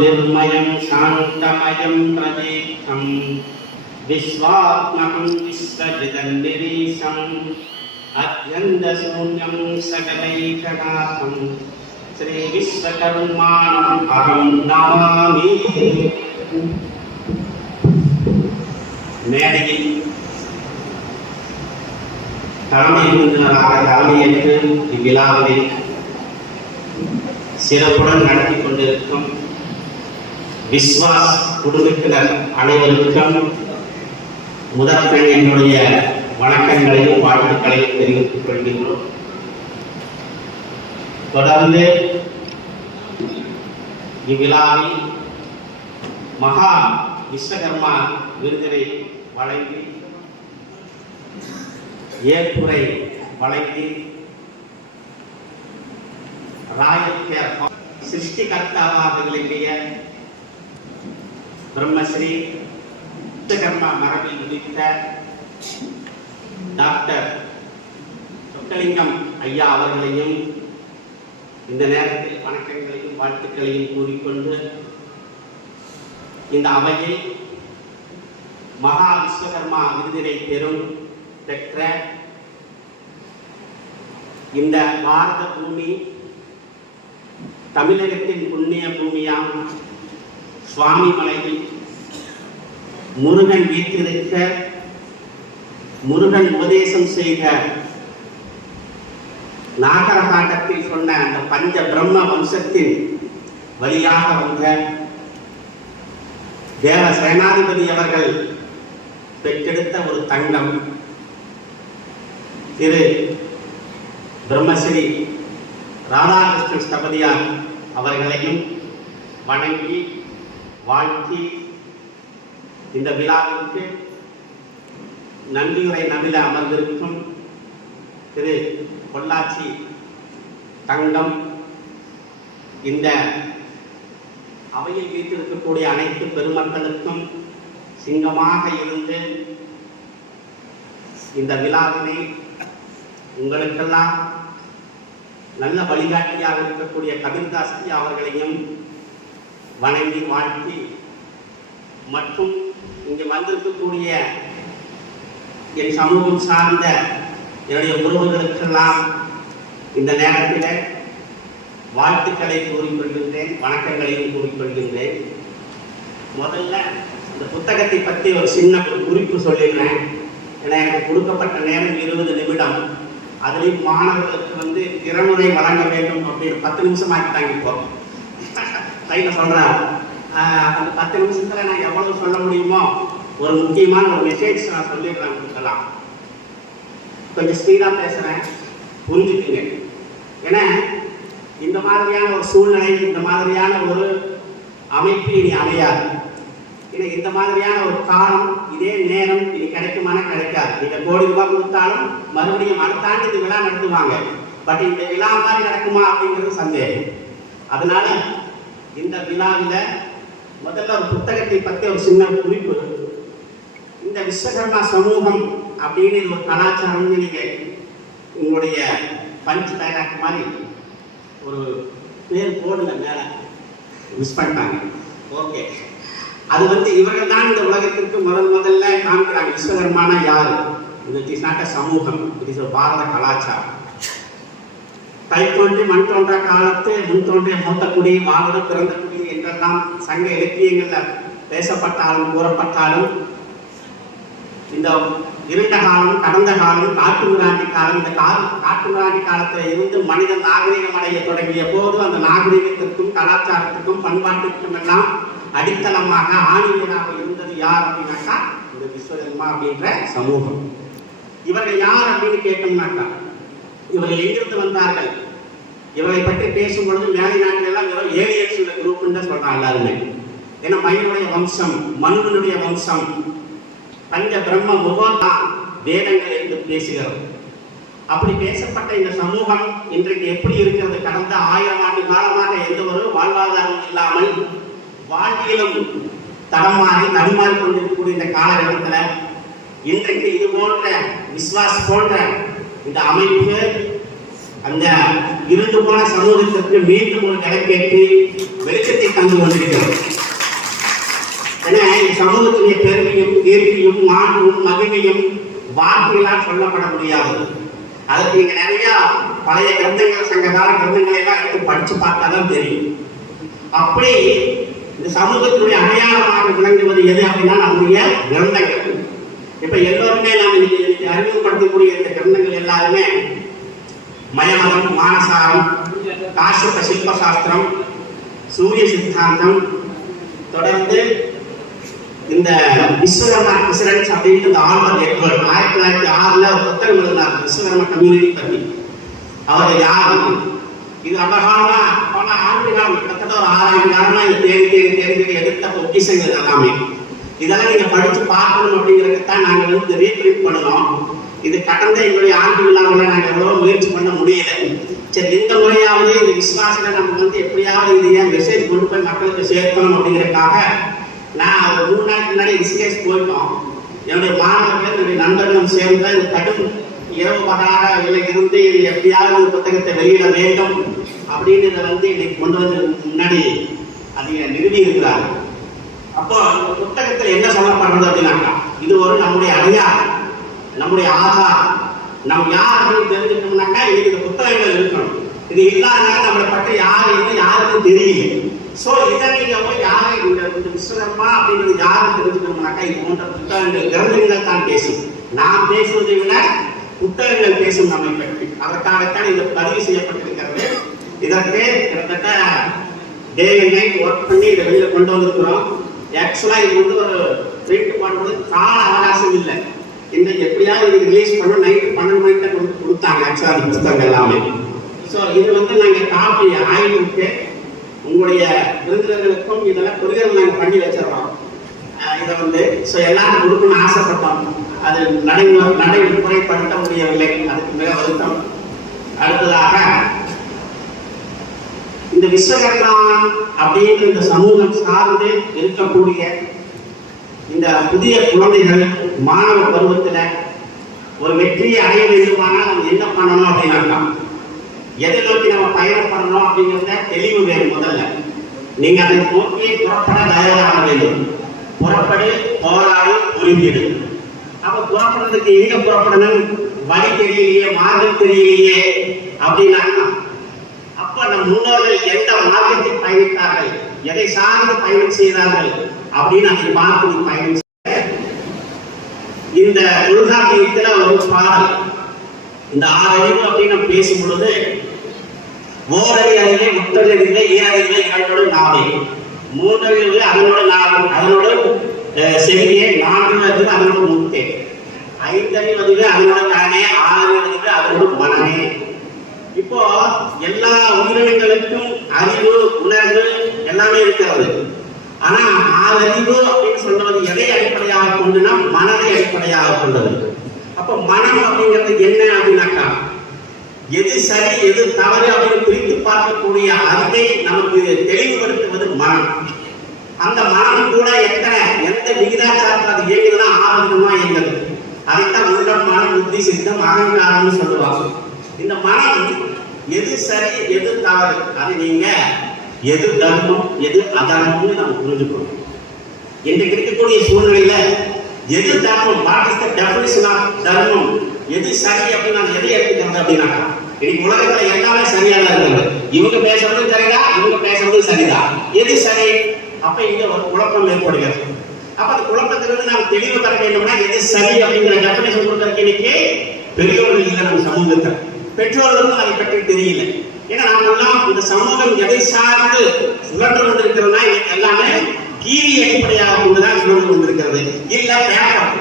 ज्योतिर्मयं शान्तमयं प्रदीप्तं विश्वात्मकं विश्वजिदन्निरीशम् अत्यन्तशून्यं सकलैकनाथं श्रीविश्वकर्माणम् अहं नमामि. மேடையில் தலைமை விருந்தினராக தலைமையேற்று இவ்விழாவை சிறப்புடன் நடத்தி கொண்டிருக்கும் விஸ்வாஸ் குடும்பத்தினர் அனைவருக்கும் முதற்கண் என்னுடைய வணக்கங்களையும் வாழ்த்துக்களையும் தெரிவித்துக் கொள்கின்றோம். தொடர்ந்து இவ்விழாவில் மகா விஸ்வகர்மா விருதினை வழங்கி ஏற்புரை வழங்கி ராயத்திய சிருஷ்டிகர்த்தாவாக விளங்கிய பிரம்மஸ்ரீ விஸ்வகர்மா மரபில் உதித்த டாக்டர் சொக்கலிங்கம் ஐயா அவர்களையும் இந்த நேரத்தில் வணக்கங்களையும் வாழ்த்துக்களையும் கூறிக்கொண்டு இந்த அவையில் மகா விஸ்வகர்மா விருதினை பெற்ற இந்த பாரத பூமி தமிழகத்தின் புண்ணிய பூமியாம் சுவாமி மலையில் முருகன் வீற்றிருக்க முருகன் உபதேசம் செய்த நாகரகாண்டத்தில் சொன்ன அந்த பஞ்ச பிரம்ம வம்சத்தின் வழியாக வந்த தேவ சேனாதிபதி அவர்கள் பெற்றெடுத்த ஒரு தங்கம் திரு பிரம்மஸ்ரீ ராதாகிருஷ்ணன் ஸ்தபதியார் அவர்களையும் வணங்கி வாழ்த்தி இந்த விழாவிற்கு நன்றியுரை நவில அமர்ந்திருக்கும் திரு பொள்ளாச்சி தங்கம், இந்த அவையில் வீட்டிருக்கக்கூடிய அனைத்து பெருமக்களுக்கும் சிங்கமாக இருந்து இந்த விழாவினை உங்களுக்கெல்லாம் நல்ல வழிகாட்டியாக இருக்கக்கூடிய கபீர்தாஸ்ஜி அவர்களையும் வணங்கி வாழ்த்தி, மற்றும் இங்கு வந்திருக்கக்கூடிய என் சமூகம் சார்ந்த என்னுடைய உறவுகளுக்கெல்லாம் இந்த நேரத்தில் வாழ்த்துக்களை கூறிக்கொள்கின்றேன், வணக்கங்களையும் கூறிக்கொள்கின்றேன். முதல்ல இந்த புத்தகத்தை பற்றி ஒரு சின்ன குறிப்பு சொல்லிடுறேன். ஏன்னா எனக்கு கொடுக்கப்பட்ட நேரம் 20 நிமிடம். அதுலேயும் மாணவர்களுக்கு திறனுரை வழங்க வேண்டும் அப்படின்னு 10 நிமிஷம் ஆக்கிட்டாங்க. இப்போ லைனில் சொல்கிறேன், அந்த 10 நிமிஷத்தில் நான் எவ்வளவு சொல்ல முடியுமோ ஒரு முக்கியமான ஒரு மெசேஜ் நான் சொல்லிடுறேன். கொடுக்கலாம், கொஞ்சம் ஸ்பீடாக பேசுகிறேன், புரிஞ்சுக்குங்க. ஏன்னா இந்த மாதிரியான ஒரு சூழ்நிலை, இந்த மாதிரியான ஒரு அமைப்பு இனி அமையாது. ஏன்னா இந்த மாதிரியான ஒரு காலம், இதே நேரம் இனி கிடைக்குமான கிடைக்காது. நீங்கள் கோடி ரூபாய் கொடுத்தாலும் மறுபடியும் அடுத்த ஆண்டு இந்த விழா நடத்துவாங்க. பட் இந்த விழா மாதிரி நடக்குமா அப்படிங்கிறது சந்தேகம். அதனால இந்த விழாவில் முதல்ல ஒரு புத்தகத்தை பற்றி ஒரு சின்ன குறிப்பு. இந்த விஸ்வகர்மா சமூகம் அப்படின்னு ஒரு கலாச்சாரம், நீங்கள் உங்களுடைய பஞ்ச் டைலாக் மாதிரி ஒரு பேர் போடுங்க, மேலே மிஸ் பண்ணிட்டாங்க. ஓகே, அது இவர்கள் தான் இந்த உலகத்திற்கு முதல்ல காண்கிறாங்க. விஸ்வகர்மானா யாரு? இது இஸ் நாட் அ சமூகம், இது இஸ் பாரத கலாச்சாரம். கை தோன்றி மண் தோன்ற காலத்து முன் தோன்றிய மூத்தக்குடி மாவட பிறந்த குடி என்றெல்லாம் சங்க இலக்கியங்களில் பேசப்பட்டாலும் கூறப்பட்டாலும், இந்த இருண்ட காலம், கடந்த காலம், காட்டுமிராண்டி காலம், இந்த காட்டுமிராண்டி காலத்தில் இருந்து மனிதன் நாகரிகம் அடைய தொடங்கிய போது அந்த நாகரிகத்திற்கும் கலாச்சாரத்திற்கும் பண்பாட்டிற்கும் எல்லாம் அடித்தளமாக ஆணியராக இருந்தது யார் அப்படின்னாக்கா இந்த விஸ்வகர்மா அப்படின்ற சமூகம். இவர்கள் யார் அப்படின்னு கேட்டோம்னாக்கா, இவர்கள் எங்கிருந்து வந்தார்கள்? இவரை பற்றி பேசும் பொழுது மேலை நாட்டில் எல்லாம் ஏலியன்ஸ் குரூப்னு சொல்றாங்க எல்லாருமே. ஏன்னா மயிலுடைய வம்சம், மனுவனுடைய வம்சம், பஞ்ச பிரம்ம முகம்தான் வேதங்கள் என்று பேசுகிறோம். அப்படி பேசப்பட்ட இந்த சமூகம் இன்றைக்கு எப்படி இருக்கிறது? கடந்த 1000 ஆண்டு காலமாக எந்த ஒரு வாழ்வாதாரம் இல்லாமல் வாழ்வியலும் தடமாறி தடுமாறி கொண்டிருக்கக்கூடிய இந்த காலகட்டத்தில் இன்றைக்கு இது போன்ற விஸ்வாஸ் போன்ற இந்த அமைப்பு அந்த இருண்டு போன சமூகத்திற்கு மீண்டும் ஒரு விளக்கேற்றி வெளிச்சத்தை தந்து கொண்டிருக்கிறோம். ஏன்னா இந்த சமூகத்துடைய பெருமையும் கீர்த்தியும் மாண்பும் மகிமையும் வார்த்தைகளால் சொல்லப்பட முடியாது. அதுக்கு நீங்க நிறைய பழைய கிரந்தங்கள், சங்ககால கிரந்தங்களை எல்லாம் எடுத்து படிச்சு பார்த்தாதான் தெரியும். அப்படி இந்த சமூகத்தினுடைய அடையாளமாக விளங்குவது எது அப்படின்னா நம்முடைய கிரந்தங்கள். இப்ப எல்லோருமே நாம் இன்னைக்கு அறிமுகப்படுத்தக்கூடிய இந்த கிரந்தங்கள் எல்லாருமே மயமதம், மானசாரம், காஷ்யப சில்பசாஸ்திரம், சூரிய சித்தாந்தம், தொடர்ந்து இந்த விஸ்வகர்மா பிரசிடென்ட்ஸ் அப்படின்ட்டு இந்த ஆல்பர்ட் எட்வர்ட் 1906 ஒரு புத்தகம் எழுதினார் விஸ்வகர்மா கம்யூனிட்டி பற்றி. அவர் யார்? இது அபகாலமா பல ஆண்டு காலம், கிட்டத்தட்ட ஒரு 6 ஆண்டு காலமா இந்த தேடி எடுத்த பொக்கிஷங்கள் எல்லாமே. இதெல்லாம் நீங்க படிச்சு பார்க்கணும் அப்படிங்கிறதுக்கு நாங்கள் வந்து ரீப்ரிண்ட் பண்ணணும். இது கடந்த எங்களுடைய ஆண்டு விழாவில் நாங்கள் எவ்வளோ முயற்சி பண்ண முடியல. சரி, இந்த முறையாவது இந்த விசுவாசில நம்ம வந்து எப்படியாவது இதையே மெசேஜ் கொண்டு போய் மக்களுக்கு சேர்க்கணும் அப்படிங்கிறதுக்காக நான் ஒரு 3 நாளைக்கு முன்னாடி ரிஷிகேஷ் போயிட்டோம். என்னுடைய மாணவர்கள், என்னுடைய நண்பர்களும் சேர்ந்து இந்த கடும் இரவு பகார இருந்து இது எப்படியாவது ஒரு புத்தகத்தை வெளியிட வேண்டும் அப்படின்னு இதை வந்து இன்னைக்கு கொண்டு வந்து முன்னாடி அதை நிறுவி இருக்கிறார். அப்போ இந்த புத்தகத்தில் என்ன சொல்லப்படுறது அப்படின்னாக்கா, இது ஒரு நம்முடைய அடையாளம், நம்முடைய ஆதார். நம்ம யார் அப்படின்னு தெரிஞ்சுக்கணும்னாக்கா இன்னைக்கு இந்த புத்தகங்கள் இருக்கணும். இது இல்லாதனால நம்மளை பற்றி யாருக்கும் தெரியல. சோ இதை நீங்க போய் யாரை இந்த விஸ்வகர்மா அப்படிங்கிறது யாரும் தெரிஞ்சுக்கணும்னாக்கா இது போன்ற புத்தகங்கள், கிரந்தங்கள் தான் பேசும். நாம் பேசுவதை விட புத்தகங்கள் பேசும் நம்மை பற்றி. அதற்காகத்தான் இது பதிவு செய்யப்பட்டிருக்கிறது. இதற்கு கிட்டத்தட்ட டே அண்ட் நைட் ஒர்க் பண்ணி இதை வெளியில கொண்டு வந்திருக்கிறோம். ஆக்சுவலா இது வந்து ஒரு பிரிண்ட் பண்ணும்போது கால அவகாசம் இல்லை. இன்றைக்கு எப்படியாவது இது ரிலீஸ் பண்ண நைட்டு 12 மணிக்கு தான் கொடுத்தாங்க ஆக்சுவலா அந்த புத்தகம் எல்லாமே. ஸோ இது வந்து நாங்கள் காப்பி ஆயிட்டு உங்களுடைய விருந்தினர்களுக்கும் இதெல்லாம் கொரியர் நாங்கள் பண்ணி வச்சிடறோம். இதை வந்து ஸோ எல்லாரும் கொடுக்கணும்னு ஆசைப்பட்டோம். அது நடைமுறைப்படுத்த முடியவில்லை. அதுக்கு மிக வருத்தம். அடுத்ததாக இந்த விஸ்வகர்மா அப்படின்ற இந்த சமூகம் சார்ந்து இருக்கக்கூடிய இந்த புதிய குழந்தைகள் மாணவ பருவத்தில் ஒரு வெற்றியை அடைய வேண்டுமானால் நம்ம என்ன பண்ணணும் அப்படின்னாக்கா, எதை நோக்கி நம்ம பயணம் பண்ணணும் அப்படிங்கிறத தெளிவு வேணும். முதல்ல நீங்க அதை நோக்கி புறப்பட தயாராக வேண்டும். புறப்படு, போராடு, புரிந்திடு. அப்ப புறப்படுறதுக்கு எங்க புறப்படணும்? வழி தெரியலையே, மார்க்கம் தெரியலையே அப்படின்னாக்கா, அப்ப நம் முன்னோர்கள் எந்த மார்க்கத்தில் பயணித்தார்கள், எதை சார்ந்து பயணம் செய்தார்கள் அப்படின்னு அதை பார்த்து பயணம். இந்த தொல்காப்பியத்துல ஒரு பாடல், இந்த 6 அறிவு அப்படின்னு நம்ம பேசும் பொழுது, ஓரறி அறிவை, முத்தறிவில்லை, ஈரறிவில்லை, இரண்டோடு நாவை, 3 அறிவு அதனோட நாவல், அதனோட செவியே, 4 அறிவு அதனோட முத்தே, 5 அறிவு அதனோட தானே, 6 அறிவு அதனோட மனமே. இப்போ எல்லா உயிரினங்களுக்கும் அறிவு, உணர்வு எல்லாமே இருக்கிறது. ஆனா 6 அறிவு அப்படின்னு சொல்றது எதை அடிப்படையாக கொண்டுனா மனதை அடிப்படையாக கொண்டது. அப்ப மனம் அப்படிங்கிறது என்ன அப்படின்னாக்கா, எது சரி எது தவறு அப்படின்னு பிரித்து பார்க்கக்கூடிய அறிவை நமக்கு தெளிவுபடுத்துவது மனம். அந்த மனம் கூட எந்த விகிதாச்சாரத்தில் அது இயங்குதுன்னா 6 விதமா இயங்குது. அதைத்தான் உள்ளம், மனம், புத்தி, சித்தம், அகங்காரம்னு சொல்லுவாங்க. இந்த மனம் எது சரி எது தவறு, அது நீங்க எது தர்மம் எது அதர்மம்னு நம்ம புரிஞ்சுக்கணும். இன்றைக்கு இருக்கக்கூடிய சூழ்நிலையில எது தர்மம், what is the definition of dharmam, எது சரி அப்படின்னு நான் எதை எடுத்துக்கிறது அப்படின்னாக்கா, இன்னைக்கு உலகத்துல எல்லாமே சரியாக இருக்கிறது. இவங்க பேசுறது சரிதா, இவங்க பேசுறது சரிதா, எது சரி? அப்ப இங்க ஒரு குழப்பம் ஏற்படுகிறது. அப்ப அந்த குழப்பத்திலிருந்து நாம் தெளிவு பெற வேண்டும்னா எது சரி அப்படிங்கிற டெஃபினிஷன் கொடுக்கறதுக்கு இன்னைக்கு பெரியவர்கள் இல்லை நம்ம சமூகத்தை. பெற்றோர்களுக்கும் அதை பற்றி தெரியல. ஏன்னா நாமெல்லாம் இந்த சமூகம் எதை சார்ந்து சுழன்று கொண்டிருக்கிறதுனா எல்லாமே டிவி அடிப்படையாக கொண்டுதான் சுழன்று கொண்டிருக்கிறது. இல்ல பேப்பர்,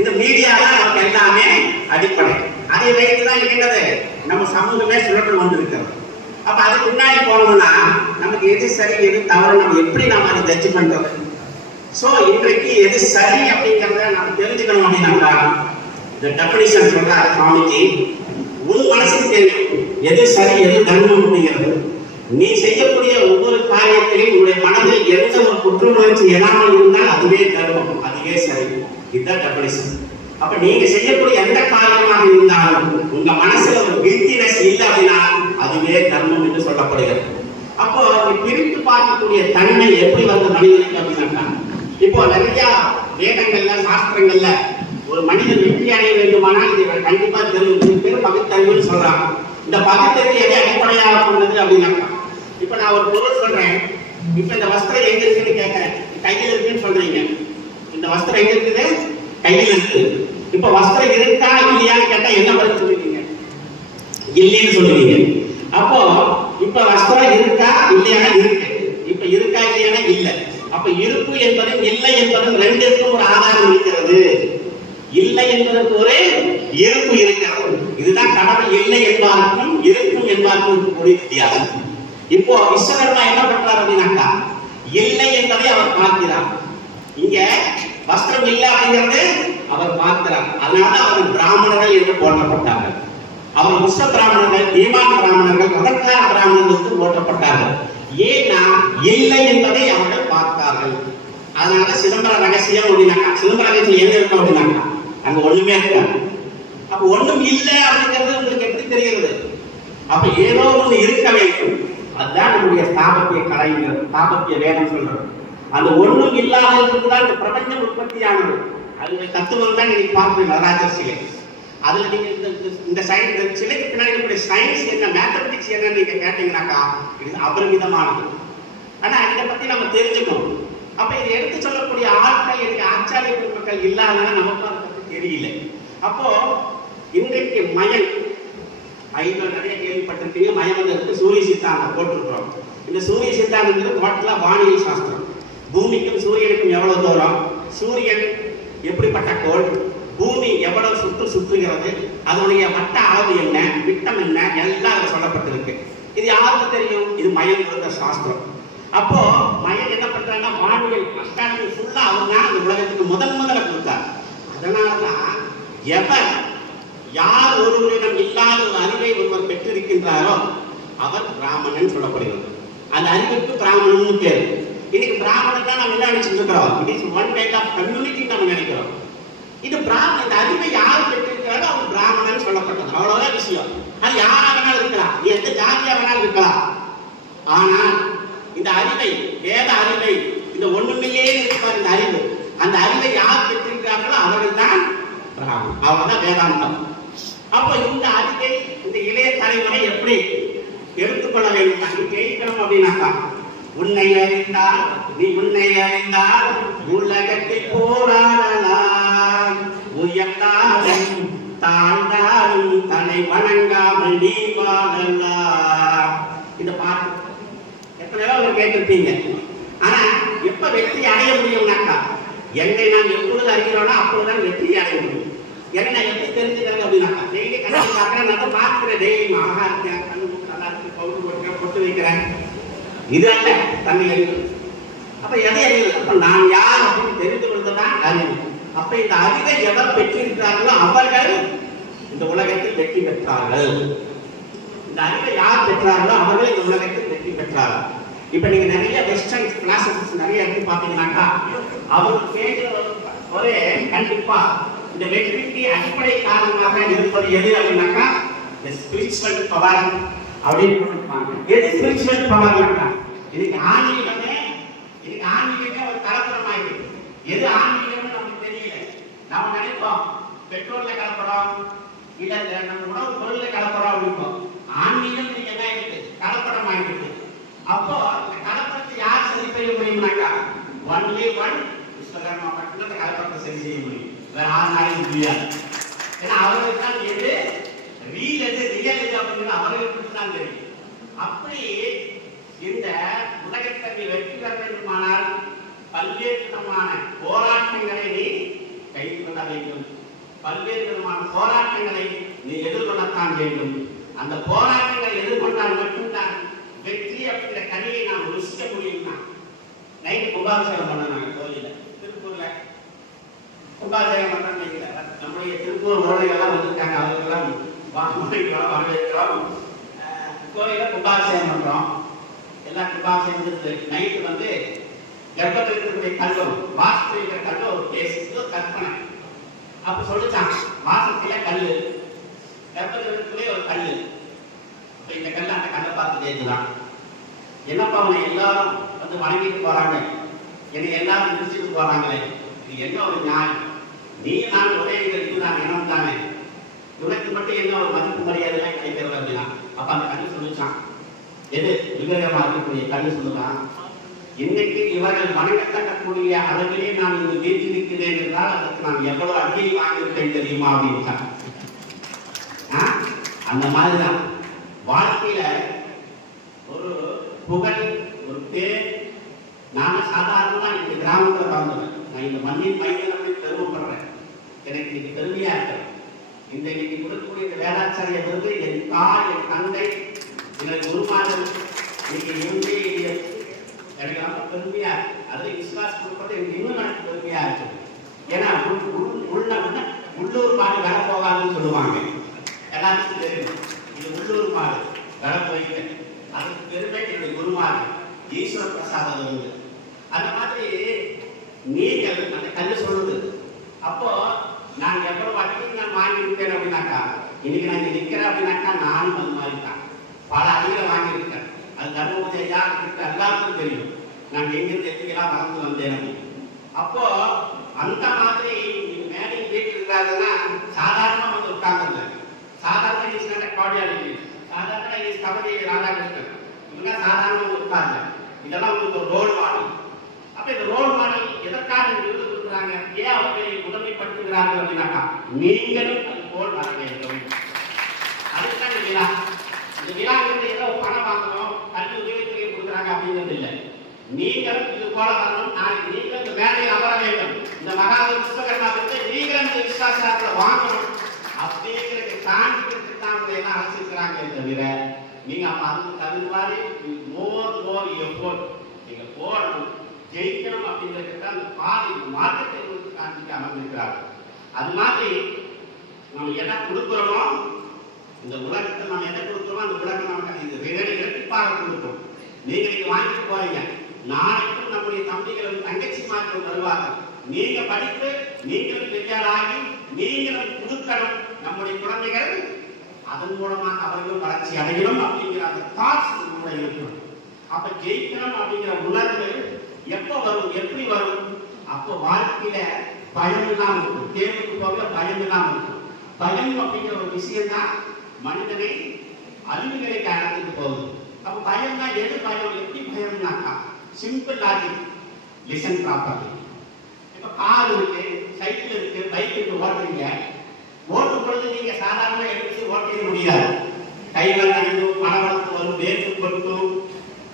இந்த மீடியா தான் நமக்கு எல்லாமே அடிப்படை. அதை வைத்துதான் என்னது நம்ம சமூகமே சுழன்று கொண்டிருக்கிறது. அப்ப அதுக்கு முன்னாடி போனோம்னா நமக்கு எது சரி எது தவறு நம்ம எப்படி நம்ம அதை ஜட்ஜ் பண்றது? சோ இன்றைக்கு எது சரி அப்படிங்கிறத நம்ம தெரிஞ்சுக்கணும் அப்படின்னாக்கா, இந்த டெஃபினிஷன் சொல்றாரு சுவாமிஜி, உன் மனசுக்கு தெரியும் எது சரி எது தர்மம் அப்படிங்கிறது. நீ செய்யக்கூடிய ஒவ்வொரு காரியத்திலையும் உன்னுடைய மனதில் எந்த ஒரு குற்ற உணர்ச்சி எழாமல் இருந்தால் அதுவே தர்மம், அதுவே சரி. இதுதான் டெஃபினிஷன். அப்ப நீங்க செய்யக்கூடிய எந்த காரியமாக இருந்தாலும் உங்க மனசுல ஒரு கில்ட்டினஸ் இல்லை அப்படின்னா அதுவே தர்மம் என்று சொல்லப்படுகிறது. அப்போ பிரித்து பார்க்கக்கூடிய தன்மை எப்படி வந்து மனிதனுக்கு அப்படின்னா, இப்போ நிறைய வேதங்கள்ல சாஸ்திரங்கள்ல ஒரு மனிதன் வெற்றி அடைய வேண்டுமானால் இதை கண்டிப்பா தெரிஞ்சு பேர் பகுத்தறிவுன்னு சொல்றாங்க. இந்த பகுத்தறிவு எதை அடிப்படையாக கொண்டது அப்படின்னாக்கா, இப்ப நான் ஒரு பொருள் சொல்றேன், இப்ப இந்த வஸ்திரம் எங்க இருக்குன்னு கேட்கிறேன், கையில் இருக்குன்னு சொல்றீங்க. இந்த வஸ்திரம் எங்க இருக்குது? கையில் இருக்கு. இப்ப வஸ்திரம் இருக்கா இல்லையான்னு கேட்டா என்ன பதில் சொல்லுவீங்க? இல்லைன்னு சொல்லுவீங்க. அப்போ இப்ப வஸ்திரம் இருக்கா இல்லையா? இருக்கு. இப்ப இருக்கா இல்லையா? இல்ல. அப்ப இருப்பு என்பதும் இல்லை என்பதும் ரெண்டுக்கும் ஒரு ஆதாரம் இருக்கிறது. இல்லை என்பதற்கு ஒரு இருப்பு இருக்கிறது. இதுதான் கடவுள் இல்லை என்பதற்கும் இருக்கும் என்பதற்கும் ஒரு வித்தியாசம். இப்போ விஸ்வகர்மா என்ன பண்றாரு அப்படின்னாக்கா, இல்லை என்பதை அவர் பார்க்கிறார். இங்க வஸ்திரம் இல்லை அப்படிங்கிறது அவர் பார்க்கிறார். அதனால அவர் பிராமணர்கள் என்று போற்றப்பட்டார்கள். அவர் உஷ பிராமணர்கள், தீமான் பிராமணர்கள், மதக்கார பிராமணர்களுக்கு போற்றப்பட்டார்கள். ஏன்னா இல்லை என்பதை அவர்கள் பார்த்தார்கள். அதனால சிதம்பர ரகசியம் அப்படின்னாக்கா, சிதம்பர ரகசியம் என்ன இருக்கும் அப்படின்னாக்கா அங்க ஒண்ணுமே இருக்காது. அப்ப ஒண்ணும் இல்லை அப்படிங்கிறது உங்களுக்கு எப்படி தெரிகிறது? அப்ப ஏதோ ஒண்ணு இருக்க வேண்டும். அதுதான் நம்முடைய ஸ்தாபத்திய கலைஞர், ஸ்தாபத்திய வேதம் சொல்றது. அந்த ஒண்ணும் இல்லாததுக்கு தான் இந்த பிரபஞ்சம் உற்பத்தியானது. அது தத்துவம் தான் நீங்க பார்ப்பீங்க நடராஜர் சிலை. அதுல நீங்க இந்த சயின்ஸ் சிலைக்கு பின்னாடி இருக்கக்கூடிய சயின்ஸ் என்ன, மேத்தமெட்டிக்ஸ் என்ன நீங்க கேட்டீங்கன்னாக்கா இது அபரிமிதமானது. ஆனா இதை பத்தி நம்ம தெரிஞ்சுக்கணும். அப்ப இதை எடுத்து சொல்லக்கூடிய ஆட்கள் எனக்கு ஆச்சாரிய பெருமக்கள் இல்லாதனால நமக்கு அதை பத்தி தெரியல. அப்போ இன்றைக்கு மயம் ஐநூறு நிறைய கேள்விப்பட்டிருக்கீங்க. மயம் வந்து சூரிய சித்தாந்தம் போட்டிருக்கிறோம். இந்த சூரிய சித்தாந்தம் டோட்டலா வானிலை சாஸ்திரம். பூமிக்கும் சூரியனுக்கும் எவ்வளவு தூரம், சூரியன் எப்படிப்பட்ட கோள், பூமி எவ்வளவு சுற்றுகிறது, அதனுடைய வட்ட அளவு என்ன, விட்டம் என்ன, எல்லாம் அது சொல்லப்பட்டிருக்கு. இது யாருக்கு தெரியும்? இது மயம் கொடுத்த சாஸ்திரம். அப்போ மயம் என்ன பண்றாங்கன்னா வானியல் அஸ்ட்ரானமி ஃபுல்லா அவங்க அந்த உலகத்துக்கு முதல்ல கொடுத்தார். அதனாலதான் எவர் யார் ஒருவரிடம் இல்லாத ஒரு அறிவை ஒருவர் பெற்றிருக்கின்றாரோ அவர் பிராமணன் சொல்லப்படுகிறது. அந்த அறிவுக்கு பிராமணன் பேரு. இன்னைக்கு பிராமணன் தான் நம்ம என்ன நினைச்சிட்டு இருக்கிறோம்? It is one kind of community நம்ம நினைக்கிறோம். இது பிராமணன், இந்த அறிவை யார் பெற்றிருக்கிறாரோ அவர் பிராமணன் சொல்லப்பட்டது. அவ்வளவுதான் விஷயம். அது யாரா வேணாலும் இருக்கலாம், நீ எந்த ஜாதியா வேணாலும் இருக்கலாம். ஆனால் இந்த அறிவை, வேத அறிவை, இந்த ஒண்ணுமையே இருப்பார் இந்த அறிவு, அந்த அறிவை யார் பெற்றிருக்கிறார்களோ அவர்கள் தான் பிராமணன். அவ்வளவுதான் வேதாந்தம். அப்ப இந்த அறிவை இந்த இளைய தலைமுறை எப்படி எடுத்துக்கொள்ள வேண்டும், ஜெயிக்கணும் அப்படின்னாக்கா, உன்னை அறிந்தால் நீ உன்னை அறிந்தால் உலகத்தில் போராடலாம், உயர்ந்தாலும் தாழ்ந்தாலும் தன்னை வணங்காமல் நீ வாழலாம். இந்த பாட்டு எத்தனை பேர் கேட்டிருப்பீங்க. ஆனா எப்ப வெற்றி அடைய முடியும்னாக்கா, என்னை நான் எப்பொழுது அறிகிறோனோ அப்பொழுதுதான் வெற்றி அடைய முடியும். என்ன நான் எப்படி தெரிஞ்சுக்கிறேன் அப்படின்னாக்கா, டெய்லி கண்ணை பார்க்கிறேன், நான் பார்க்கிறேன், டெய்லி அழகா இருக்கேன், கண்ணு நல்லா இருக்கு, பவுடர் போட்டுக்கிறேன், பொட்டு வைக்கிறேன். இது அல்ல தன்னை அறிவு. அப்ப எதை அறிவு? அப்ப நான் யார் அப்படின்னு தெரிந்து கொள்வதுதான் அறிவு. அப்ப இந்த அறிவை எவர் பெற்றிருக்கிறார்களோ அவர்கள் இந்த உலகத்தில் வெற்றி பெற்றார்கள். இந்த அறிவை யார் பெற்றார்களோ அவர்கள் இந்த உலகத்தில் வெற்றி பெற்றார்கள். இப்ப நீங்க நிறைய வெஸ்டர்ன் கிளாஸஸ் நிறைய எடுத்து பாத்தீங்கன்னாக்கா, அவருக்கு கேட்கிற ஒரே கண்டிப்பா இந்த வெற்றிக்கு அடிப்படை காரணமாக இருப்பது எது அப்படின்னாக்கா, இந்த ஸ்பிரிச்சுவல் பவர் அப்படின்னு சொல்லிருப்பாங்க. எது ஸ்பிரிச்சுவல் பவர்னாக்கா, இதுக்கு ஆன்மீகமே ஒரு கலப்படம் ஆயிடுது. எது ஆன்மீகம்னு நமக்கு தெரியல. நாம நினைப்போம் பெட்ரோல்ல கலப்படம், இல்ல நம்ம உணவு பொருள்ல கலப்படம் அப்படிப்போம். ஆன்மீகம் என்ன ஆயிடுது? கலப்படம் ஆயிடுது. அப்போ இந்த கலப்படத்தை யார் சரி செய்ய முடியும்னாக்கா, ஒன்லி ஒன் விஸ்வகர்மா மட்டும் அந்த கலப்படத்தை சரி செய்ய முடியும். வேற யாராலும் முடியாது. ஏன்னா அவர்களுக்கு தான் எது ரியல் எது அப்படிங்கிறது அவர்களுக்கு தான் தெரியும். அப்படி இந்த உலகத்தை வெற்றி பெற வேண்டுமானால் பல்வேறு விதமான போராட்டங்களை நீ கைக்கொள்ள வேண்டும். பல்வேறு விதமான போராட்டங்களை நீ எதிர்கொள்ளத்தான் வேண்டும். அந்த போராட்டங்களை எதிர்கொண்டால் மட்டும்தான் வெற்றி அப்படிங்கிற கனியை நாம் ருசிக்க முடியும்னா. நைட்டு கும்பாபிஷேகம் பண்ணாங்க கோயில, திருப்பூர்ல கும்பாபிஷேகம் பண்றாங்க. நம்முடைய திருப்பூர் உறவுகளெல்லாம் வந்திருக்காங்க, அவர்களெல்லாம் வரவேற்கிறோம். கோயில கும்பாபிஷேகம் பண்றோம். எல்லா கும்பாபிஷேகம் நைட்டு வந்து கர்ப்பத்தில் இருக்கக்கூடிய கல்வம், வாஸ்து இருக்கிற கல்வம் ஒரு பேசுக்கு கற்பனை. அப்ப சொல்லிச்சான், வாசத்துல கல்லு, கர்ப்பகிரகத்திலே ஒரு கல்லு. இந்த கல்ல அந்த கல்லை பார்த்து கேட்குதான், என்னப்பா அவனை எல்லாரும் வந்து வணங்கிட்டு போறாங்க, என்னை எல்லாரும் நிறுத்திட்டு போறாங்களே, இது என்ன ஒரு நியாயம்? நீ நான் ஒரே இதுதான் இனம் தானே, உனக்கு மட்டும் என்ன ஒரு மதிப்பு மரியாதை கிடைக்கிறது அப்படின்னா. அப்ப அந்த கண்ணு சொல்லிச்சான், எது விவேகமா இருக்கக்கூடிய கண்ணு சொல்லுவான், இன்னைக்கு இவர்கள் வணங்கத்தக்கக்கூடிய அளவிலே நான் இங்கு வீட்டிருக்கிறேன் என்றால் அதற்கு நான் எவ்வளவு அடியை வாங்கியிருப்பேன் தெரியுமா அப்படின்ட்டான். அந்த மாதிரிதான் வாழ்க்கையில ஒரு புகழ், ஒரு பேர். நான் சாதாரணமா இந்த கிராமத்துல பிறந்தவன், நான் இந்த மண்ணின் மையம் அப்படின்னு பெருமைப்படுறேன். எனக்கு இன்னைக்கு பெருமையா இருக்கிறேன். இந்த இன்னைக்கு கொடுக்கக்கூடிய இந்த வேதாச்சாரிய விருது என் தாய், என் தந்தை, எனக்கு குருமார்கள் இன்னைக்கு இருந்து எனக்கு ரொம்ப பெருமையா இருக்கு. அதுல விசுவாசம் கொடுப்பது எனக்கு இன்னும் எனக்கு பெருமையா இருக்கு. ஏன்னா உள்ளூர் மாடு வேலை போகாதுன்னு சொல்லுவாங்க, எல்லாருக்கும் தெரியும். இது உள்ளூர் மாடு வேலை போயிட்டு அதுக்கு பெருமை என்னுடைய குருமாறு ஈஸ்வர பிரசாதம் வந்து. அந்த மாதிரி நீங்கள் அந்த கல்வி சொல்லுது. அப்போ நான் எவ்வளவு அடிக்கடி நான் வாங்கியிருக்கேன் அப்படின்னாக்கா, இன்னைக்கு நான் இங்க நிற்கிறேன் அப்படின்னாக்கா நானும் அது மாதிரி தான் பல அடிகளை வாங்கியிருக்கேன். அது தர்மபுரி ஐயா கிட்ட எல்லாருக்கும் தெரியும் நான் எங்கிருந்து எத்திக்கலாம் வளர்ந்து வந்தேன். அப்போ அந்த மாதிரி மேலே வீட்டு இருக்காங்கன்னா சாதாரணமா வந்து உட்கார்ந்து சாதாரண கார்டியாலஜி, சாதாரண கபடி ராதாகிருஷ்ணன், இவங்க சாதாரண உட்கார்ந்து இதெல்லாம் உங்களுக்கு ஒரு ரோல் மாடல். அப்ப இந்த ரோல் மாடல் எதற்காக விருது கொடுக்குறாங்க, ஏன் அவர்களை முதன்மைப்படுத்துகிறார்கள் அப்படின்னாக்கா நீங்களும் அது போல் வர வேண்டும். அதுதான் இந்த விழா. இந்த விழாங்கிறது ஏதோ பணம் வாங்கணும், கல்வி உதவித்தொகை கொடுக்குறாங்க அப்படிங்கிறது இல்லை. நீங்களும் இது போல வரணும். நாளைக்கு நீங்கள் இந்த மேடையில் அமர வேண்டும். இந்த மகாவீர் புஷ்பகர்மா விருதை நீங்களும் இந்த விசுவாசத்தில் வாங்கணும் அப்படிங்கிறது காண்பிக்கிறதுக்கு தான் எல்லாம் அழைச்சிருக்கிறாங்க. தவிர நீங்க அப்ப அதுக்கு தகுந்தவாறு மோர் எஃபோர்ட் நீங்க போடணும், ஜெயிக்கணும் அப்படிங்கிறது தான் அந்த பாதி மார்க்கத்தை காண்பிக்க அமர்ந்திருக்கிறார்கள். அது மாதிரி நம்ம எதை கொடுக்குறோமோ, இந்த உலகத்தை நம்ம எதை கொடுக்குறோமோ அந்த உலகம் நமக்கு இது இரட்டிப்பாக கொடுக்கும். நீங்க நீங்க வாங்கிட்டு போறீங்க, நாளைக்கும் நம்முடைய தம்பிகளும் தங்கச்சிமார்கள் வருவார்கள். நீங்க படித்து நீங்களும் பெரியாராகி நீங்களும் கொடுக்கணும். நம்முடைய குழந்தைகள் அதன் மூலமாக அவர்களும் வளர்ச்சி அடையணும் அப்படிங்கிற அந்த தாட்ஸ் நம்மளோட இருக்கணும். அப்ப ஜெயிக்கணும் அப்படிங்கிற உணர்வு எப்ப வரும், எப்படி வரும்? அப்போ வாழ்க்கையில பயம் இல்லாம இருக்கும். தேர்வுக்கு போக பயம் இல்லாம இருக்கும். பயம் அப்படிங்கிற ஒரு விஷயம் தான் மனிதனை அழிவுகளை காரணத்துக்கு போகுது. அப்ப பயம் தான் எது பயம், எப்படி பயம்னாக்கா சிம்பிள் லாஜிக், லிசன் ப்ராப்பர்லி. இப்ப கார் இருக்கு, சைக்கிள் இருக்கு, பைக் இருக்கு, ஓட்டுறீங்க. ஓட்டும் பொழுது நீங்க சாதாரண எடுத்து ஓட்டிட முடியாது. கைகள் அணிந்தும் பணவளத்து வரும், வேர்த்து கொட்டும்.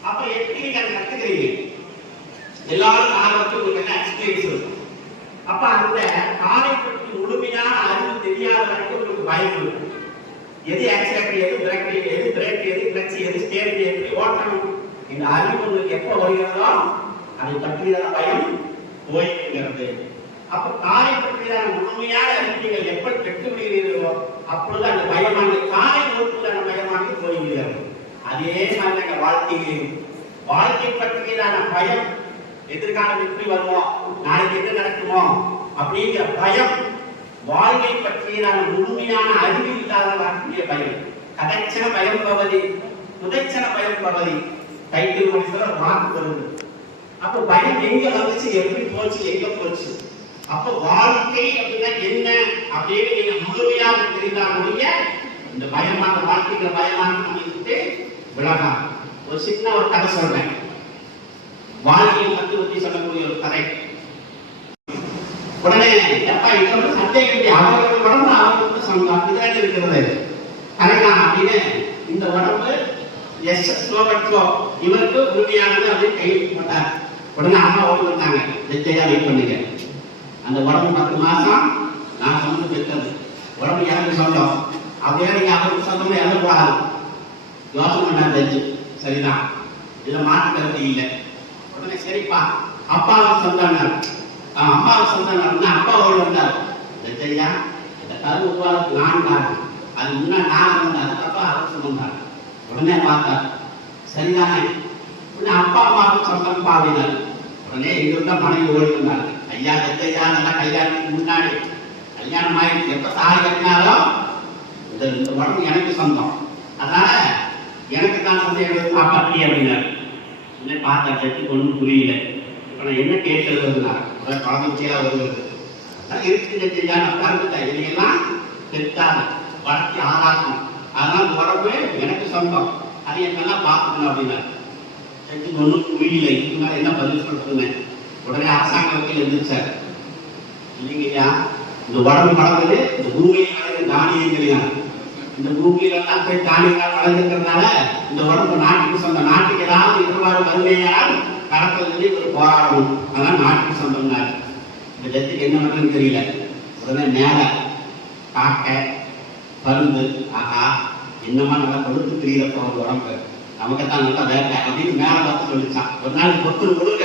அப்ப எப்படி நீங்க அதை கத்துக்கிறீங்க? எல்லாரும் ஆர்வத்துக்கு உங்களுக்கு எக்ஸ்பீரியன்ஸ் இருக்கும். அப்ப அந்த காரை பற்றி முழுமையான அறிவு தெரியாத வரைக்கும் உங்களுக்கு பயம் இருக்கும். எது ஆக்சிலேட்டர், எது பிரேக், எது பிரேக், எது கிளட்ச், எது ஸ்டீரிங், எப்படி ஓட்டணும், இந்த அறிவு உங்களுக்கு எப்போ வருகிறதோ அதை பற்றிய பயம் போய்கிறது. அப்ப காரை பற்றியான முழுமையான அறிவிகள் எப்படி பெற்று விடுகிறீர்களோ அப்பொழுது அந்த பயமானது காரை ஓட்டுவதான பயமானது போய்கிறது. அதே மாதிரி நாங்கள் வாழ்க்கை பற்றியதான பயம், எதிர்காலம் எப்படி வருமோ, நாளைக்கு என்ன நடக்குமோ அப்படிங்கிற பயம், வாழ்க்கை பற்றியதான முழுமையான அறிவு இல்லாத வரக்கூடிய பயம். கதைச்சன பயம் பவதி, புதைச்சன பயம் பவதி, கைத்தில் ஒரு வாக்கு வருது. அப்ப பயம் எங்க வந்துச்சு, எப்படி போச்சு, எங்க போச்சு? அப்ப வாழ்க்கை அப்படின்னா என்ன அப்படின்னு நீங்க முழுமையாக தெரிந்தாலுடைய இந்த பயமான வாழ்க்கைங்கிற பயமான பண்ணிட்டு விலகா. ஒரு சின்ன ஒரு கதை சொல்றேன், வாழ்க்கையை பற்றி சொல்லக்கூடிய ஒரு கதை. உடனே எப்பா இங்க சந்தேகம், அவர்கள் உடம்பு அவர்களுக்கு சொந்தம் அப்படிதான் இருக்கிறது கரைதான் அப்படின்னு இந்த உடம்பு இவருக்கு உறுதியானது அப்படின்னு கையில் போட்டார். உடனே அம்மா ஓடி வந்தாங்க, வெச்சையா வெயிட் பண்ணுங்க, அந்த உடம்பு 10 மாசம் நான் சொந்த பெற்றது, உடம்பு எனக்கு சொந்தம், அப்படியே நீங்க அவருக்கு சொந்தம் எழுதக்கூடாது. யோசனை பண்ணார் ஜட்ஜு. சரிதான், இதுல மாற்றுக்கிறது இல்லை. உடனே சரிப்பா அப்பாவுக்கு சொந்தம், அம்மாவுக்கு சொந்தம், அப்பா ஓடி வந்தார். ஜட்ஜையா இந்த கரு உருவாக்கு நான் தான், அது முன்னாடி நான் வந்தேன், அதுக்கப்புறம் அவர் சொன்னார். உடனே பார்த்தார், சரிதானே, உடனே அப்பா அம்மாவுக்கு சொந்தம் பாவினார். உடனே எங்கிருந்த மனைவி ஓடி வந்தார். ஐயா ஜட்ஜையா நல்லா கல்யாணத்துக்கு முன்னாடி கல்யாணம் ஆயிடுச்சு, எப்ப தாலி கட்டினாலும் இந்த உடம்பு எனக்கு சொந்தம், அதனால எனக்கு தான் சொந்தம், எனக்கு காப்பாற்றி அப்படின்னாரு. என்ன பார்த்தா சட்டுக்கு ஒன்றும் புரியல. இப்போ நான் என்ன கேட்டு எழுதுனா குழந்தையா வருகிறது இருக்கு செய்யாத கருத்துட்டேன். இதையெல்லாம் தெற்காத வளர்ச்சி ஆராய்ச்சி, அதனால இந்த உடம்பு எனக்கு சொந்தம், அதை என்னெல்லாம் பார்த்துக்கணும் அப்படின்னாரு. சட்டுக்கு ஒன்றும் புரியல. இதுக்கு மேலே என்ன பதில் சொல்றதுன்னு உடனே அரசாங்க வகையில் இருந்துச்சார். இல்லைங்கய்யா, இந்த உடம்பு வளர்ந்தது இந்த பூமியில் வளர்ந்து தானியங்களையா, இந்த பூமியில எல்லாம் போய் தானியங்கள் வளர்ந்துக்கிறதுனால இந்த உடம்பு நாட்டுக்கு சொந்தம். நாட்டுக்கு ஏதாவது எதிர்பார்ப்பு வறுமையால் கடத்தல் ஒரு போராடணும், அதான் நாட்டுக்கு சொந்தம்னாரு. இந்த ஜத்துக்கு என்ன பண்ணுறதுன்னு தெரியல. உடனே மேல காக்கை பருந்து, ஆகா என்னமா நல்லா கொடுத்து தெரியல ஒரு உடம்பு, நமக்குத்தான் நல்லா வேட்டை அப்படின்னு மேல பார்த்து சொல்லிச்சான். ஒரு நாள் பொத்து கொடுக்க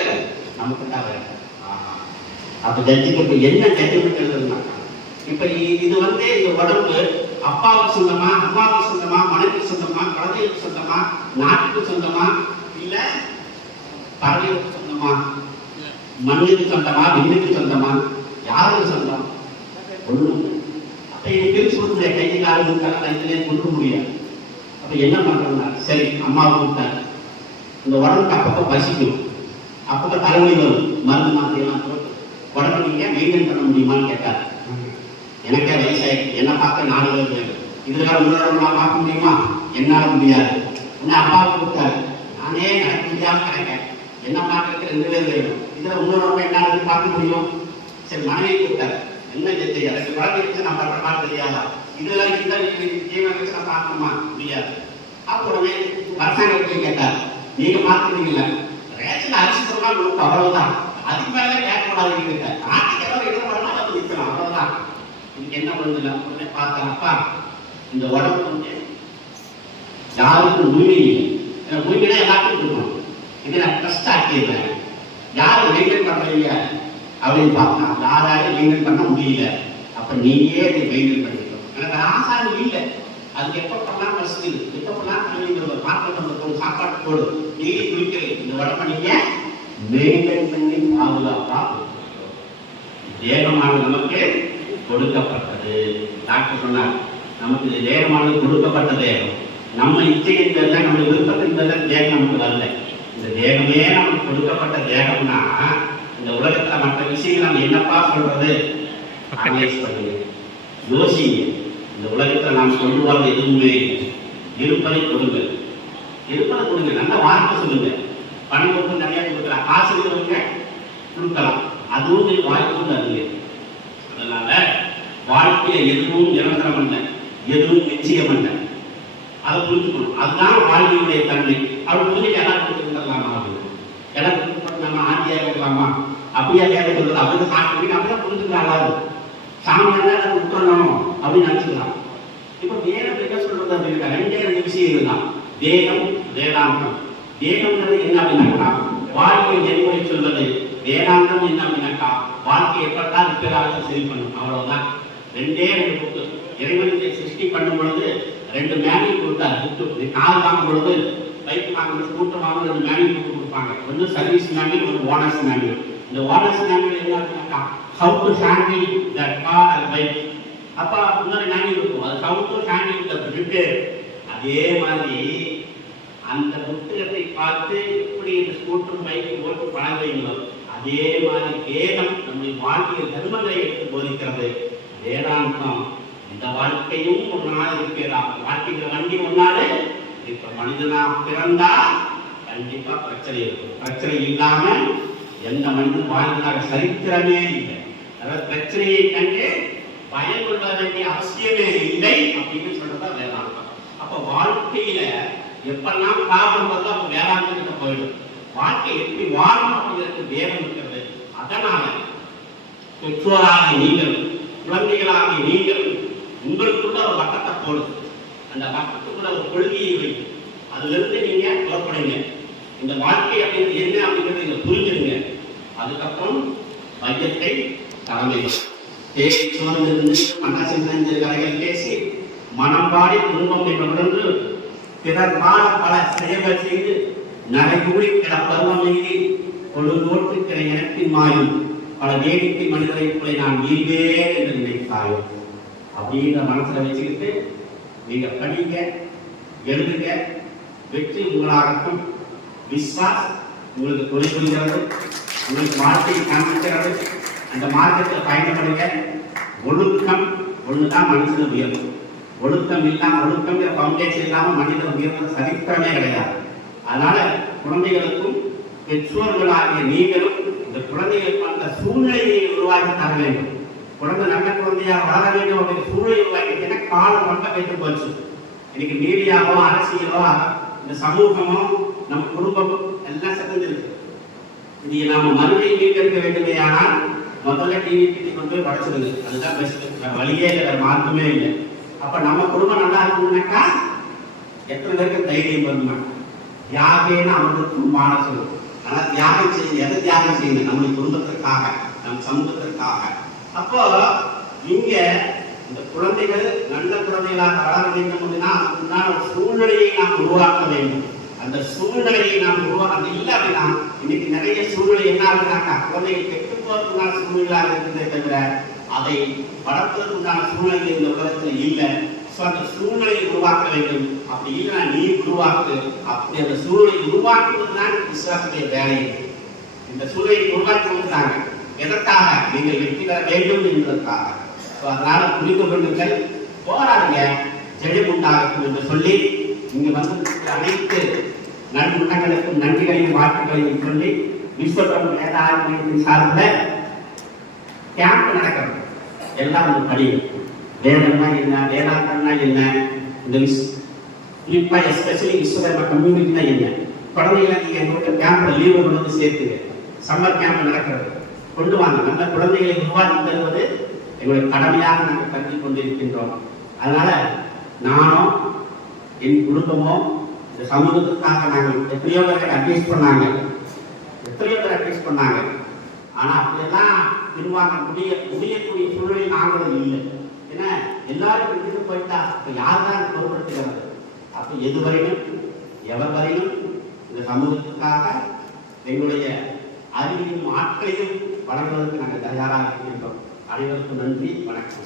நமக்குத்தான் வேட்டை. ஆஹா, அப்ப ஜட்ஜுக்கு இப்ப என்ன ஜட்ஜ்மெண்ட் எழுதுனா, இப்ப இது இந்த உடம்பு அப்பாவுக்கு சொந்தமா, அம்மாவுக்கு சொந்தமா, மனைவிக்கு சொந்தமா, குழந்தைகளுக்கு சொந்தமா, நாட்டுக்கு சொந்தமா, இல்ல பறவைகளுக்கு சொந்தமா, மண்ணுக்கு சொந்தமா, விண்ணுக்கு சொந்தமா, யாருக்கு சொந்தம்? ஒண்ணும். அப்ப இது பிரிச்சு கொடுக்க கைது காலம் கொடுக்க முடியாது. அப்ப என்ன பண்றோம்னா, சரி அம்மாவை கூப்பிட்டாரு. இந்த உடம்புக்கு அப்பப்ப பசிக்கும், அப்பப்ப தலைவலி வரும், மருந்து மாத்திரை எல்லாம் போட்டு உடம்பு நீங்க மெயின்டைன் பண்ண முடியுமான்னு கேட்டாரு. எனக்கே வயசாயிடுச்சு, என்ன பார்க்க 4 பேர் வேணும், இதுல உங்களோட பார்க்க முடியுமா? என்னால முடியாது. உன்னை அப்பாவை கூப்பிட்டாரு, நானே நடக்க முடியாம கிடைக்கேன், என்ன பார்க்கறதுக்கு 2 பேர் வேணும், இதுல உங்களோட என்னால பார்க்க முடியும். சரி மனைவி கூப்பிட்டாரு, என்ன தெரியாது, எனக்கு குழந்தை வச்சு நான் பண்ற மாதிரி தெரியாதா, இதுல இந்த ஜீவன் வச்சு நான் பார்க்கணுமா? முடியாது. அப்போ உடனே அரசாங்கத்தையும் கேட்டார், நீங்க பார்த்துருக்கீங்களா, ரேஷன் அரிசி சொன்னா நோக்கு அவ்வளவுதான், அதுக்கு மேலே கேட்கக்கூடாது கிட்ட நாட்டுக்கு எதாவது இடப்படலாம் அது நிற்கலாம், அவ்வளவுதான். இதுக்கு என்ன பண்ணுதுல உடனே பார்த்தேன், அப்பா இந்த உடம்பு யாருக்கும் உரிமை இல்லை, உரிமைனா எல்லாத்துக்கும் இருக்கணும், இதை நான் ட்ரஸ்ட் ஆக்கிடுறேன், யாரும் மெயின்டைன் பண்றீங்க அப்படின்னு பார்த்தா யாராலும் மெயின்டைன் பண்ண முடியல. அப்ப நீயே இதை மெயின்டைன் பண்ணிக்கணும். எனக்கு ஆசாரம் இல்லை, அதுக்கு எப்ப பண்ணலாம் வசதி, எப்ப பண்ணலாம் பாத்திரம் சாப்பாடு போடு, நீங்க குளிக்கிறீங்க, இந்த உடம்பை நீங்க மெயின்டைன் பண்ணி பாதுகாப்பா. தேகமானது நமக்கு கொடுக்கப்பட்டது. டாக்டர் சொன்னார், நமக்கு இது தேகமானது கொடுக்கப்பட்ட தேகம், நம்ம இச்சையின் பேர் தான், நம்ம விருப்பத்தின் பேர் தான் தேகம் நமக்கு வரல. இந்த தேகமே நமக்கு கொடுக்கப்பட்ட தேகம்னா இந்த உலகத்துல மற்ற விஷயங்கள் நம்ம என்னப்பா சொல்றது? அனலைஸ் பண்ணுங்க, யோசிங்க. இந்த உலகத்துல நாம் சொல்லுவாங்க எதுவுமே இருப்பதை கொடுங்க, இருப்பதை கொடுங்க, நல்ல வார்த்தை சொல்லுங்க. பணம் கொடுத்து நிறைய கொடுக்கலாம், காசு கொடுங்க கொடுக்கலாம், அதுவும் வாய்ப்பு அதுங்க. அதனால வாழ்க்கையில எதுவும் நிரந்தரம் இல்லை, எதுவும் நிச்சயம் இல்லை, அதை புரிஞ்சுக்கணும். அதுதான் வாழ்க்கையுடைய தன்மை. அவள் புரிஞ்சு எல்லாம் கொடுத்துருக்கலாமா, எல்லாம் கொடுத்து நம்ம ஆண்டியா இருக்கலாமா, அப்படியா கேட்கறது, அப்படி சாப்பிட்டு அப்படிதான் புரிஞ்சுக்கிறாங்க. சாமியார் விட்டுறணும் அப்படின்னு நினைச்சுக்கலாம். இப்ப வேதம் என்ன சொல்றது அப்படின்னா 2 விஷயம் தான். வேதம், வேதாந்தம். வேதம்ன்றது என்ன அப்படின்னாக்கா வாழ்க்கை நெறிமுறை சொல்வது, வேதாந்தம் என்ன அப்படின்னாக்கா வாழ்க்கை எப்பதான் இருக்கிறாங்க சரி பண்ணும், அவ்வளவுதான். 2 புக்கு. இறைவனுக்கு சிருஷ்டி பண்ணும் பொழுது 2 மேனுவல் கொடுத்தாரு. புக்கு கால் வாங்கும் பொழுது, பைக் வாங்கும்போது, கூட்டம் வாங்கும்போது 2 மேனுவல் புக்கு கொடுப்பாங்க. ஒன்று சர்வீஸ் மேனுவல், ஒன்று ஓனர்ஸ் மேனுவல். இந்த ஓனர்ஸ் மேனுவல் என்ன அப்படின்னாக்கா how to handle that car and bike. அப்பா இன்னொரு மேனுவல் இருக்கும், அது how to handle the repair. அதே மாதிரி அந்த புத்தகத்தை பார்த்து எப்படி இந்த ஸ்கூட்டர் பைக் ஓட்டு பழகுறீங்களோ அதே மாதிரி வேதம் நம்முடைய வாழ்க்கையில் தர்மங்களை எடுத்து போதிக்கிறது. வேதாந்தம் இந்த வாழ்க்கையும் ஒரு நாள் இருக்கிறா, வாழ்க்கையில வண்டி ஒன்னாலே இப்ப மனிதனா பிறந்தா கண்டிப்பா பிரச்சனை இருக்கும். பிரச்சனை இல்லாம எந்த மனிதன் வாழ்ந்ததாக சரித்திரமே இல்லை. அதாவது பிரச்சனையை கண்டு பயம் கொள்ள வேண்டிய அவசியமே இல்லை அப்படின்னு சொல்றதா வேதாந்தம். அப்ப வாழ்க்கையில எப்பெல்லாம் காரணம் வந்தா அப்ப வேதாந்தத்துக்கு போயிடும். வாழ்க்கை எப்படி வாழணும் அப்படிங்கிறது வேதம் இருக்கிறது. அதனால பெற்றோராக நீங்கள், குழந்தைகளாக நீங்கள் உங்களுக்குள்ள ஒரு வட்டத்தை போடுது, அந்த வட்டத்துக்குள்ள ஒரு கொள்கையை வைத்து அதுல இருந்து நீங்க புறப்படுங்க. இந்த வாழ்க்கை அப்படிங்கிறது என்ன அப்படிங்கிறத நீங்க புரிஞ்சுடுங்க. அதுக்கப்புறம் மையத்தை தலைமை பேசி சோர்ந்திருந்து மனசின் கரைகள் பேசி மனம் பாடி குடும்பம் என்று பிறர் வாழ பல செயல்கள் செய்து நடைகூடி கிட பருவம் எய்தி கொடுங்கோட்டு கிட இனத்தின் மாயும் பல வேடிக்கை மனிதரை போல நான் வீழ்வேன் என்று நினைத்தாயோ அப்படின்ற மனசுல வச்சுக்கிட்டு நீங்க படிங்க, எழுதுங்க. வெற்றி உங்களாகட்டும். விஸ்வாஸ் உங்களுக்கு தொழில் புரிகிறது, உங்களுக்கு வாழ்க்கையை காண்பிக்கிறது. அந்த மார்க்கத்தில் பயணப்படுங்க. ஒழுக்கம் ஒண்ணுதான் மனுஷன் உயர்வு. ஒழுக்கம் இல்லாம, ஒழுக்கம்ங்கிற பவுண்டேஷன் இல்லாம மனிதன் உயர்வது சரித்திரமே கிடையாது. அதனால குழந்தைகளுக்கும் பெற்றோர்களாகிய நீங்களும் இந்த குழந்தைகளுக்கு அந்த சூழ்நிலையை உருவாக்கி தர வேண்டும். குழந்தை நல்ல குழந்தையா வளர வேண்டும் அப்படிங்கிற சூழ்நிலை உருவாக்கிட்டீங்கன்னா காலம் ரொம்ப கெட்டு போச்சு. இன்னைக்கு மீடியாவோ அரசியலோ இந்த சமூகமோ நம்ம குடும்பமும் எல்லாம் செஞ்சிருக்கு. இது நாம மறுபடியும் மீட்டெடுக்க வேண்டுமே. ஆனால் முதல்ல டிவி கொண்டு போய் படைச்சிருது. அதுதான் பெஸ்ட். வழியே இல்லை, மார்க்கமே இல்லை. அப்ப நம்ம குடும்பம் நல்லா இருக்கணும்னாக்கா எத்தனை பேருக்கு தைரியம் வருமா? தியாகேன்னு அவர்களுக்கும் மானசு. ஆனா தியாகம் செய்யணும். எதை தியாகம் செய்யணும்? நம்முடைய குடும்பத்திற்காக, நம் சமூகத்திற்காக. அப்போ இங்க இந்த குழந்தைகள் நல்ல குழந்தைகளாக வளர வேண்டும் அப்படின்னா அதுக்குண்டான ஒரு சூழ்நிலையை நாம் உருவாக்க வேண்டும். அந்த சூழ்நிலையை நாம் உருவாக்க இல்லை அப்படின்னா இன்னைக்கு நிறைய சூழ்நிலை என்ன ஆகுதுனாக்கா குழந்தைகள் கெட்டு போவதற்குண்டான சூழ்நிலையாக இருக்கிறதே தவிர அதை வளர்ப்பதற்குண்டான சூழ்நிலை இந்த உலகத்தில் இல்லை. ஸோ அந்த சூழ்நிலையை உருவாக்க வேண்டும். அப்படி இல்லைன்னா நீ உருவாக்கு. அப்படி அந்த சூழ்நிலையை உருவாக்குவதுதான் விசுவாசத்துடைய வேலை. இந்த சூழ்நிலையை உருவாக்கி கொடுக்குறாங்க. எதற்காக? நீங்கள் வெற்றி பெற வேண்டும் என்பதற்காக. அதனால புரிந்து கொள்ளுங்கள், போராடுங்க, செழிப்புண்டாகும் என்று சொல்லி இங்கு வந்து அனைத்து நன்மணங்களுக்கும் நன்றிகளையும் வாழ்த்துக்களையும் சொல்லி விஸ்வகம் வேதாரண்யத்தின் சார்பில் கேம்ப் நடக்கிறது. எல்லாம் ஒரு படி. வேதம்னா என்ன, வேதாந்தம்னா என்ன, இந்த குறிப்பா எஸ்பெஷலி விஸ்வகர்ம கம்யூனிட்டினா என்ன, குழந்தைகளை நீங்க எங்க கேம்ப்ல லீவு கொண்டு வந்து சேர்த்துங்க. சம்மர் கேம்ப் நடக்கிறது, கொண்டு வாங்க. நல்ல குழந்தைகளை உருவாக்கி தருவது எங்களுடைய கடமையாக நாங்கள் கருதி கொண்டிருக்கின்றோம். அதனால நானும் என் குடும்பமும் இந்த சமூகத்துக்காக நாங்கள் எத்தனையோ பேரை அட்வைஸ் பண்ணாங்க. ஆனா அப்படியெல்லாம் பின்வாங்க முடியக்கூடிய சூழ்நிலை நாங்களும் இல்லை. ஏன்னா எல்லாரும் விட்டுட்டு போயிட்டா இப்ப யாருதான் பொருட்படுத்துகிறது? அப்ப எதுவரையிலும் எவர் வரையிலும் இந்த சமூகத்துக்காக எங்களுடைய அறிவையும் ஆட்களையும் வழங்குவதற்கு நாங்கள் தயாராக இருக்கின்றோம். அனைவருக்கும் நன்றி, வணக்கம்.